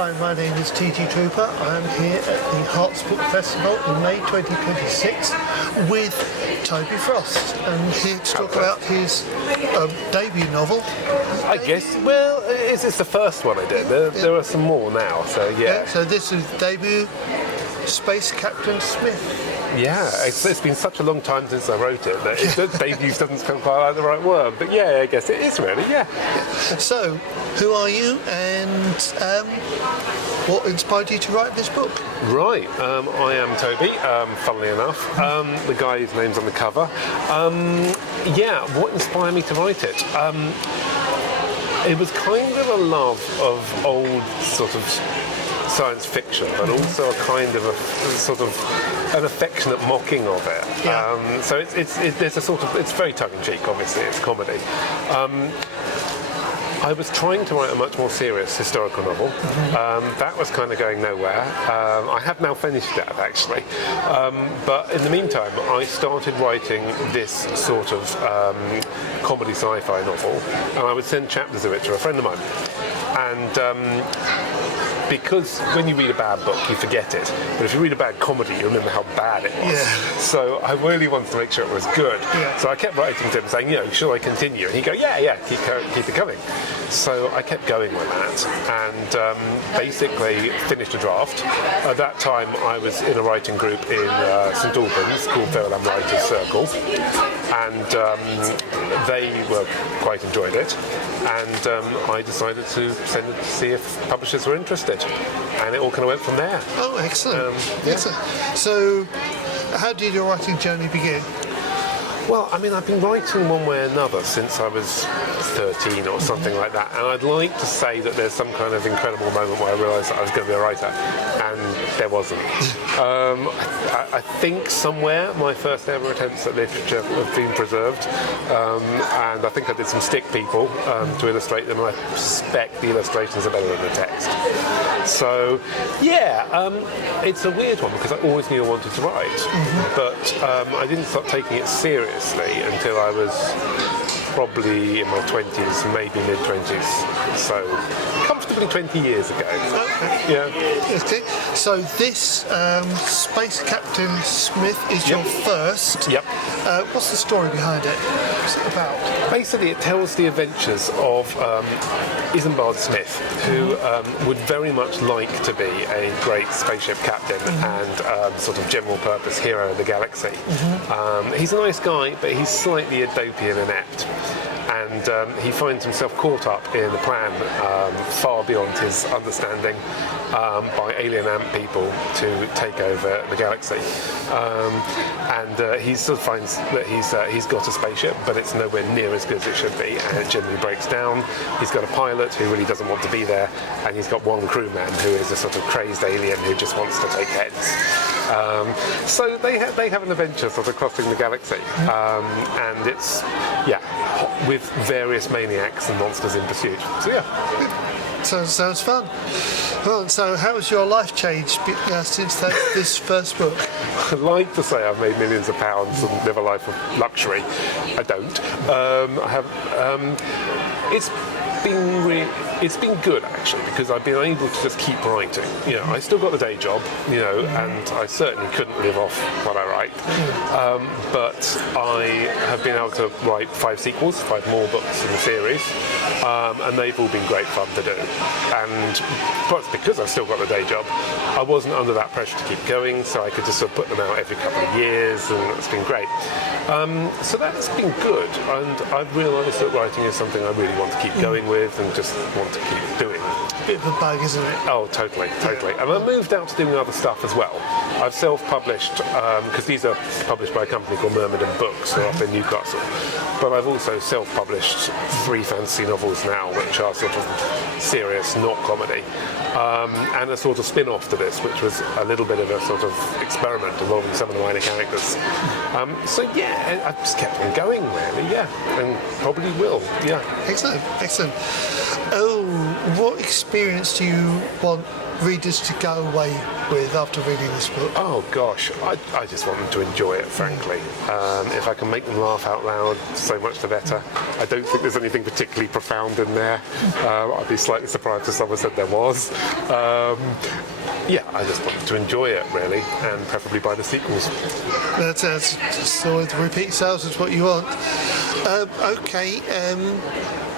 Hi, my name is TT Trooper. I'm here at the Herts Book Festival in May 2026 with Toby Frost. And here to talk about his debut novel. I guess, well, it's the first one I did. There are some more now, so yeah. So this is debut, Space Captain Smith. Yeah, it's been such a long time since I wrote it that debut doesn't come quite like the right word, but yeah, I guess it is really, yeah. So, who are you and what inspired you to write this book? Right, I am Toby, funnily enough. The guy whose name's on the cover. Yeah, what inspired me to write it? It was kind of a love of old sort of science fiction, but also a kind of a sort of an affectionate mocking of it. Yeah. So there's a sort of, it's very tongue-in-cheek, obviously, it's comedy. I was trying to write a much more serious historical novel. That was kind of going nowhere. I have now finished that, actually. But in the meantime, I started writing this sort of comedy sci-fi novel, and I would send chapters of it to a friend of mine. And because when you read a bad book, you forget it. But if you read a bad comedy, you remember how bad it was. Yeah. So I really wanted to make sure it was good. Yeah. So I kept writing to him saying, should I continue? And he'd go, yeah, keep it coming. So I kept going with that and basically finished a draft. At that time, I was in a writing group in St Albans called Fairland Writers Circle. And they were quite enjoyed it. And I decided to send it to see if publishers were interested. And it all kind of went from there. Oh, excellent. Excellent. So, how did your writing journey begin? Well, I mean, I've been writing one way or another since I was 13 or something like that, and I'd like to say that there's some kind of incredible moment where I realised that I was going to be a writer, and there wasn't. I think somewhere my first ever attempts at literature have been preserved, and I think I did some stick people to illustrate them, and I suspect the illustrations are better than the text. So, yeah, it's a weird one because I always knew I wanted to write, but I didn't start taking it seriously until I was probably in my 20s, maybe mid-20s, so comfortably 20 years ago. Okay. Yeah. Okay. So this Space Captain Smith is your first. Yep. What's the story behind it? What's it about? Basically, it tells the adventures of Isambard Smith, who would very much like to be a great spaceship captain and sort of general purpose hero of the galaxy. He's a nice guy, but he's slightly a dopey and inept. And he finds himself caught up in a plan far beyond his understanding by alien ant people to take over the galaxy. And he sort of finds that he's got a spaceship, but it's nowhere near as good as it should be, and it generally breaks down. He's got a pilot who really doesn't want to be there, and he's got one crewman who is a sort of crazed alien who just wants to take heads. So they have an adventure sort of crossing the galaxy, and it's with various maniacs and monsters in pursuit. So yeah. Sounds fun. Well, so how has your life changed since this first book? I'd like to say I've made millions of pounds and live a life of luxury. I don't. I have. It's been good actually because I've been able to just keep writing. I still got the day job, and I certainly couldn't live off what I write. But I have been able to write 5 sequels, 5 more books in the series, and they've all been great fun to do. And plus, because I've still got the day job, I wasn't under that pressure to keep going, so I could just sort of put them out every couple of years, and it's been great. So that's been good, and I've realised that writing is something I really want to keep going with and just want to keep doing. Bit of a bug, isn't it? Oh, totally. And I moved out to doing other stuff as well. I've self-published, because these are published by a company called Myrmidon Books, who are up in Newcastle. But I've also self-published 3 fantasy novels now, which are sort of serious, not comedy. And a sort of spin-off to this, which was a little bit of a sort of experiment involving some of the minor characters. So yeah, I just kept on going really, and probably will, Excellent. Oh, what experience do you want readers to go away with after reading this book? Oh gosh, I just want them to enjoy it, frankly. If I can make them laugh out loud, so much the better. I don't think there's anything particularly profound in there. I'd be slightly surprised if someone said there was. Yeah, I just want them to enjoy it, really, and preferably buy the sequels. That's so the repeat sales is what you want. Okay,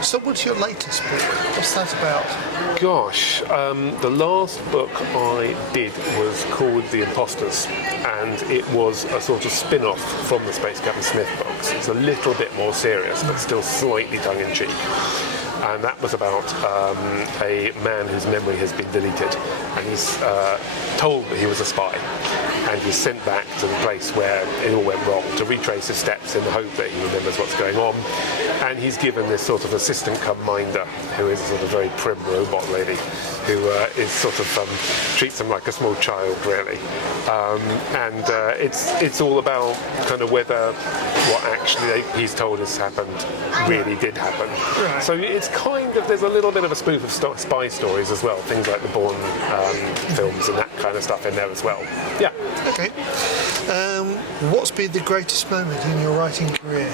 so what's your latest book? What's that about? Gosh, the last book I did was called The Imposters, and it was a sort of spin-off from the Space Captain Smith books. It's a little bit more serious, but still slightly tongue-in-cheek. And that was about a man whose memory has been deleted, and he's told that he was a spy, and he's sent back to the place where it all went wrong to retrace his steps in the hope that he remembers what's going on. And he's given this sort of assistant come minder, who is a sort of very prim robot lady, who is sort of treats him like a small child, really. And it's all about kind of whether what actually he's told has happened really did happen. Right. So it's kind of, there's a little bit of a spoof of spy stories as well, things like the Bourne films and that kind of stuff in there as well. Yeah. Okay. What's been the greatest moment in your writing career?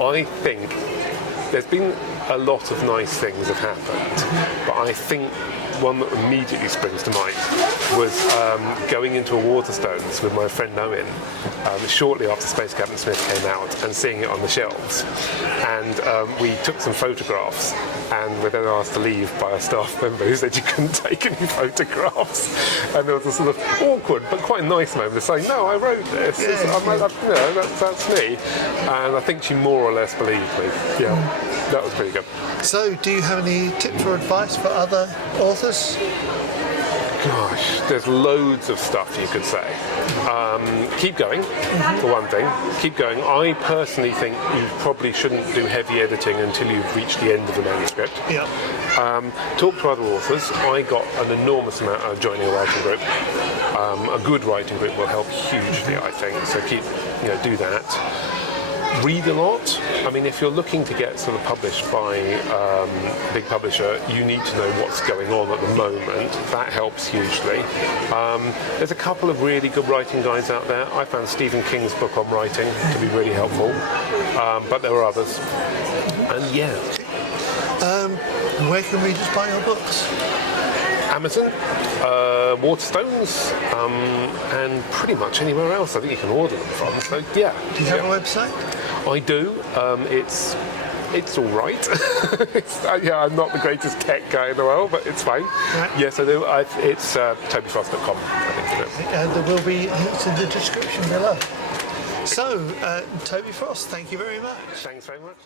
I think there's been a lot of nice things have happened, but I think one that immediately springs to mind was going into a Waterstones with my friend Owen shortly after Space Captain Smith came out and seeing it on the shelves. And we took some photographs and were then asked to leave by a staff member who said you couldn't take any photographs. And there was a sort of awkward but quite nice moment of saying, no, I wrote this. That's me. And I think she more or less believed me. Yeah, that was pretty good. So, do you have any tips or advice for other authors? Gosh, there's loads of stuff you could say. Keep going, for one thing. Keep going. I personally think you probably shouldn't do heavy editing until you've reached the end of the manuscript. Yeah. Talk to other authors. I got an enormous amount out of joining a writing group. A good writing group will help hugely, I think. So do that. Read a lot. I mean, if you're looking to get sort of published by a big publisher, you need to know what's going on at the moment. That helps hugely. There's a couple of really good writing guides out there. I found Stephen King's book on writing to be really helpful, but there are others. And yeah. Where can readers buy your books? Amazon, Waterstones, and pretty much anywhere else I think you can order them from. So yeah. Do you have a website? I do. It's all right. I'm not the greatest tech guy in the world, but it's fine. Right. Yes, I do. It's tobyfrost.com. I think. And there will be links in the description below. So, Toby Frost, thank you very much. Thanks very much.